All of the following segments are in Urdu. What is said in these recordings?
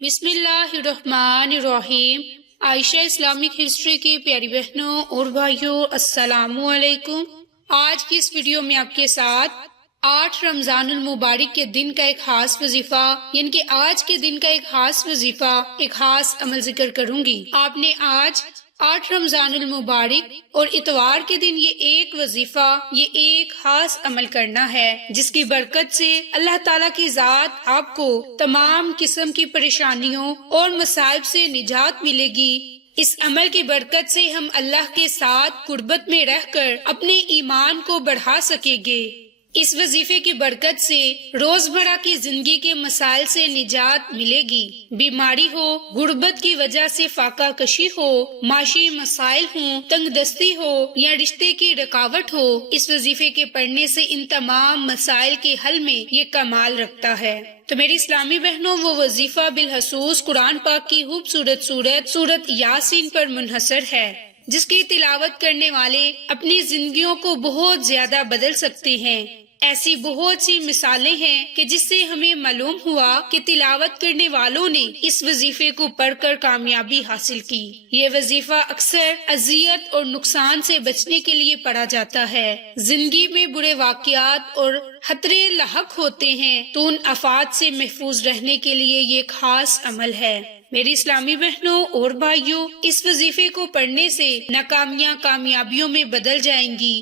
بسم اللہ الرحمن الرحیم۔ عائشہ اسلامک ہسٹری کی پیاری بہنوں اور بھائیوں، السلام علیکم۔ آج کی اس ویڈیو میں آپ کے ساتھ 8 رمضان المبارک کے دن کا ایک خاص وظیفہ، یعنی کہ آج کے دن کا ایک خاص وظیفہ، ایک خاص عمل ذکر کروں گی۔ آپ نے آج 8 رمضان المبارک اور اتوار کے دن یہ ایک وظیفہ، یہ ایک خاص عمل کرنا ہے، جس کی برکت سے اللہ تعالیٰ کی ذات آپ کو تمام قسم کی پریشانیوں اور مصائب سے نجات ملے گی۔ اس عمل کی برکت سے ہم اللہ کے ساتھ قربت میں رہ کر اپنے ایمان کو بڑھا سکیں گے۔ اس وظیفے کی برکت سے روزمرہ کی زندگی کے مسائل سے نجات ملے گی۔ بیماری ہو، غربت کی وجہ سے فاقہ کشی ہو، معاشی مسائل ہوں، تنگ دستی ہو یا رشتے کی رکاوٹ ہو، اس وظیفے کے پڑھنے سے ان تمام مسائل کے حل میں یہ کمال رکھتا ہے۔ تو میری اسلامی بہنوں، وہ وظیفہ بالخصوص قرآن پاک کی خوبصورت سورت یاسین پر منحصر ہے، جس کی تلاوت کرنے والے اپنی زندگیوں کو بہت زیادہ بدل سکتے ہیں۔ ایسی بہت سی مثالیں ہیں کہ جس سے ہمیں معلوم ہوا کہ تلاوت کرنے والوں نے اس وظیفے کو پڑھ کر کامیابی حاصل کی۔ یہ وظیفہ اکثر اذیت اور نقصان سے بچنے کے لیے پڑھا جاتا ہے۔ زندگی میں برے واقعات اور خطرے لاحق ہوتے ہیں تو ان آفات سے محفوظ رہنے کے لیے یہ خاص عمل ہے۔ میری اسلامی بہنوں اور بھائیوں، اس وظیفے کو پڑھنے سے ناکامیاں کامیابیوں میں بدل جائیں گی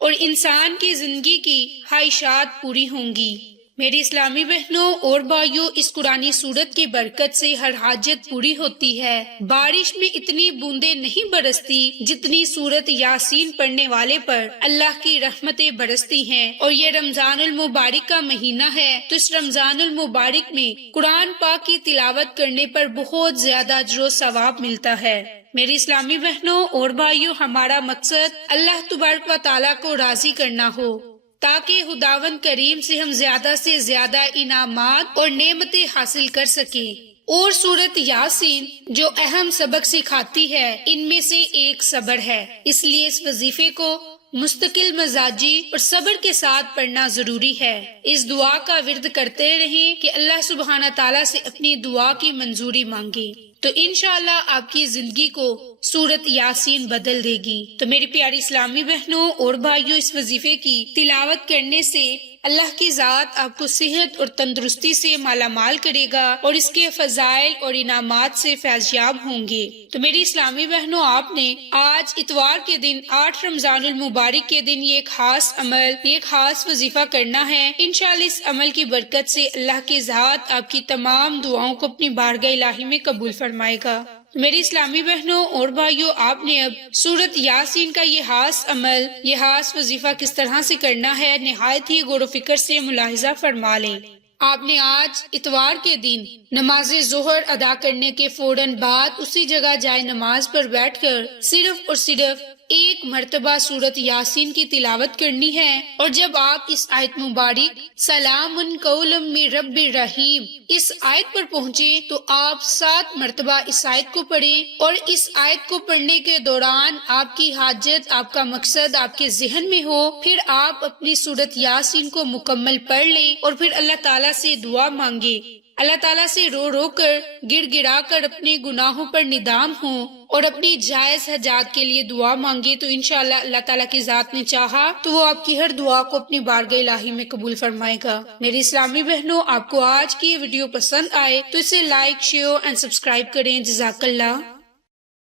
اور انسان کی زندگی کی خواہشات پوری ہوں گی۔ میری اسلامی بہنوں اور بھائیوں، اس قرآنی سورت کی برکت سے ہر حاجت پوری ہوتی ہے۔ بارش میں اتنی بوندیں نہیں برستی جتنی سورت یاسین پڑھنے والے پر اللہ کی رحمتیں برستی ہیں۔ اور یہ رمضان المبارک کا مہینہ ہے، تو اس رمضان المبارک میں قرآن پاک کی تلاوت کرنے پر بہت زیادہ اجر و ثواب ملتا ہے۔ میری اسلامی بہنوں اور بھائیوں، ہمارا مقصد اللہ تبارک و تعالیٰ کو راضی کرنا ہو، تاکہ خداوند کریم سے ہم زیادہ سے زیادہ انعامات اور نعمتیں حاصل کر سکیں۔ اور سورت یاسین جو اہم سبق سکھاتی ہے، ان میں سے ایک صبر ہے۔ اس لیے اس وظیفے کو مستقل مزاجی اور صبر کے ساتھ پڑھنا ضروری ہے۔ اس دعا کا ورد کرتے رہیں کہ اللہ سبحانہ تعالیٰ سے اپنی دعا کی منظوری مانگیں، تو انشاءاللہ آپ کی زندگی کو سورت یاسین بدل دے گی۔ تو میری پیاری اسلامی بہنوں اور بھائیوں، اس وظیفے کی تلاوت کرنے سے اللہ کی ذات آپ کو صحت اور تندرستی سے مالا مال کرے گا اور اس کے فضائل اور انعامات سے فیضیاب ہوں گے۔ تو میری اسلامی بہنوں، آپ نے آج اتوار کے دن 8 رمضان المبارک کے دن یہ ایک خاص عمل، یہ خاص وظیفہ کرنا ہے۔ انشاءاللہ اس عمل کی برکت سے اللہ کی ذات آپ کی تمام دعاؤں کو اپنی بارگاہ الہی میں قبول فرمائے گا۔ میری اسلامی بہنوں اور بھائیوں، آپ نے اب سورت یاسین کا یہ خاص عمل، یہ خاص وظیفہ کس طرح سے کرنا ہے، نہایت ہی غور و فکر سے ملاحظہ فرما لیں۔ آپ نے آج اتوار کے دن نماز ظہر ادا کرنے کے فوراً بعد اسی جگہ جائے نماز پر بیٹھ کر صرف اور صرف ایک مرتبہ سورت یاسین کی تلاوت کرنی ہے۔ اور جب آپ اس آیت مبارک سلام قولا من رب الرحیم اس آیت پر پہنچے تو آپ 7 مرتبہ اس آیت کو پڑھیں، اور اس آیت کو پڑھنے کے دوران آپ کی حاجت، آپ کا مقصد آپ کے ذہن میں ہو، پھر آپ اپنی سورت یاسین کو مکمل پڑھ لیں اور پھر اللہ تعالیٰ سے دعا مانگے۔ اللہ تعالیٰ سے رو رو کر، گڑ گڑا کر اپنے گناہوں پر ندام ہوں اور اپنی جائز حاجات کے لیے دعا مانگے، تو انشاءاللہ اللہ تعالیٰ کی ذات نے چاہا تو وہ آپ کی ہر دعا کو اپنی بارگاہ الہی میں قبول فرمائے گا۔ میری اسلامی بہنوں، آپ کو آج کی یہ ویڈیو پسند آئے تو اسے لائک، شیئر اینڈ سبسکرائب کریں۔ جزاک اللہ۔